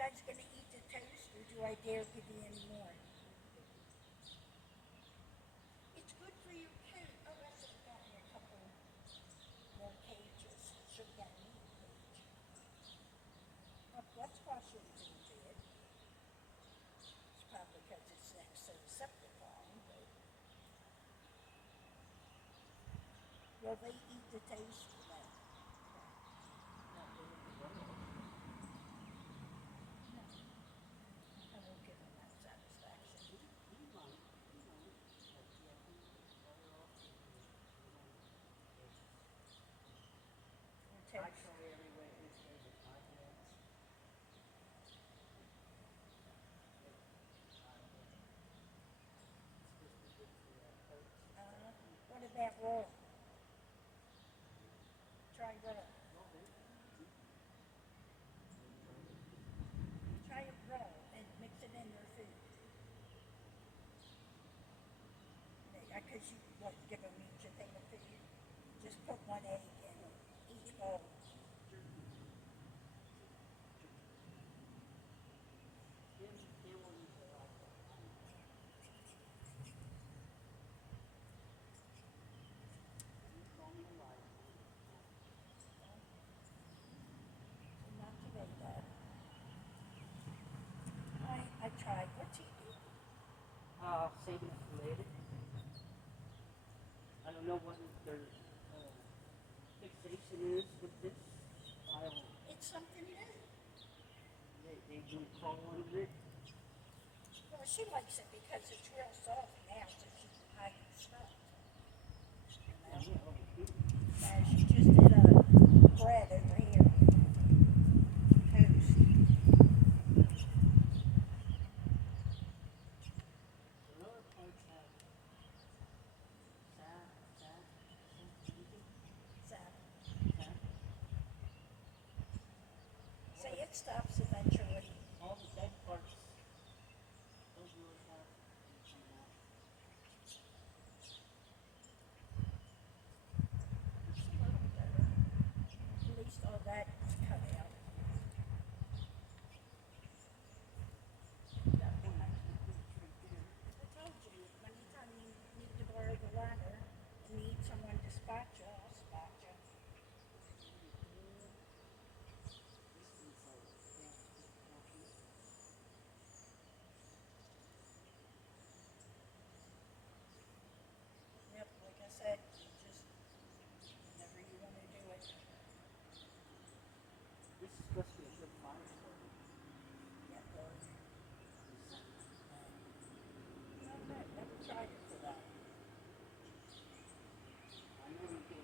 guys gonna eat the toast, or do I dare give you any more? It's good for your coat. Oh, I should have gotten a couple more pages. Should have gotten me a page. Oh, that's why I should have been good. It's probably because it's next to the septic line, but will they eat the toast or no? No. I won't give them that satisfaction. Toast. What about roll? Try roll. Try a roll and mix it in your food. Because you what, give them each a thing of food. Just put one egg in each bowl. Not tomato. I tried. What's he doing? Saving it for later. I don't know what their fixation is with this. I don't. It's something new. They do crawl under it. Well, she likes it because it's real soft now, so she can hide her stuff. You know? She just did a bread over here. Toast. The lower parts have Sap. sap. See, it stops eventually. All the dead parts, those really have come out. It's a little better. At least all that is cut out. That one actually fits right there. I told you, anytime you need to borrow the ladder and need someone to spot you, I'll spot you. Yep, like I said, you just, whenever you want to do it. This is supposed to be a good fire starter. Yep, or, no, never tried it for that. I know you can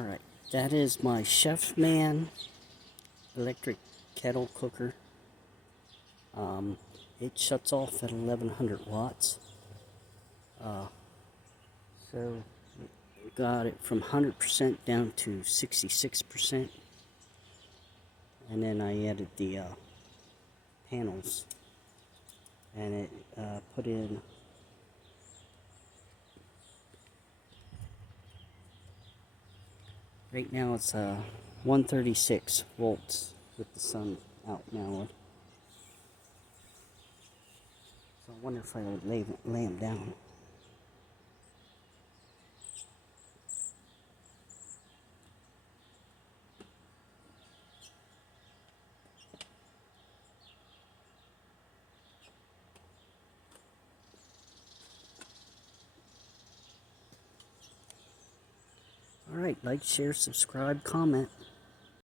Alright, that is my Chef Man electric kettle cooker. It shuts off at 1100 watts. So got it from 100% down to 66%. And then I added the panels, and it put in right now it's 136 volts with the sun out now. So I wonder if I would lay them down. Alright, like, share, subscribe, comment.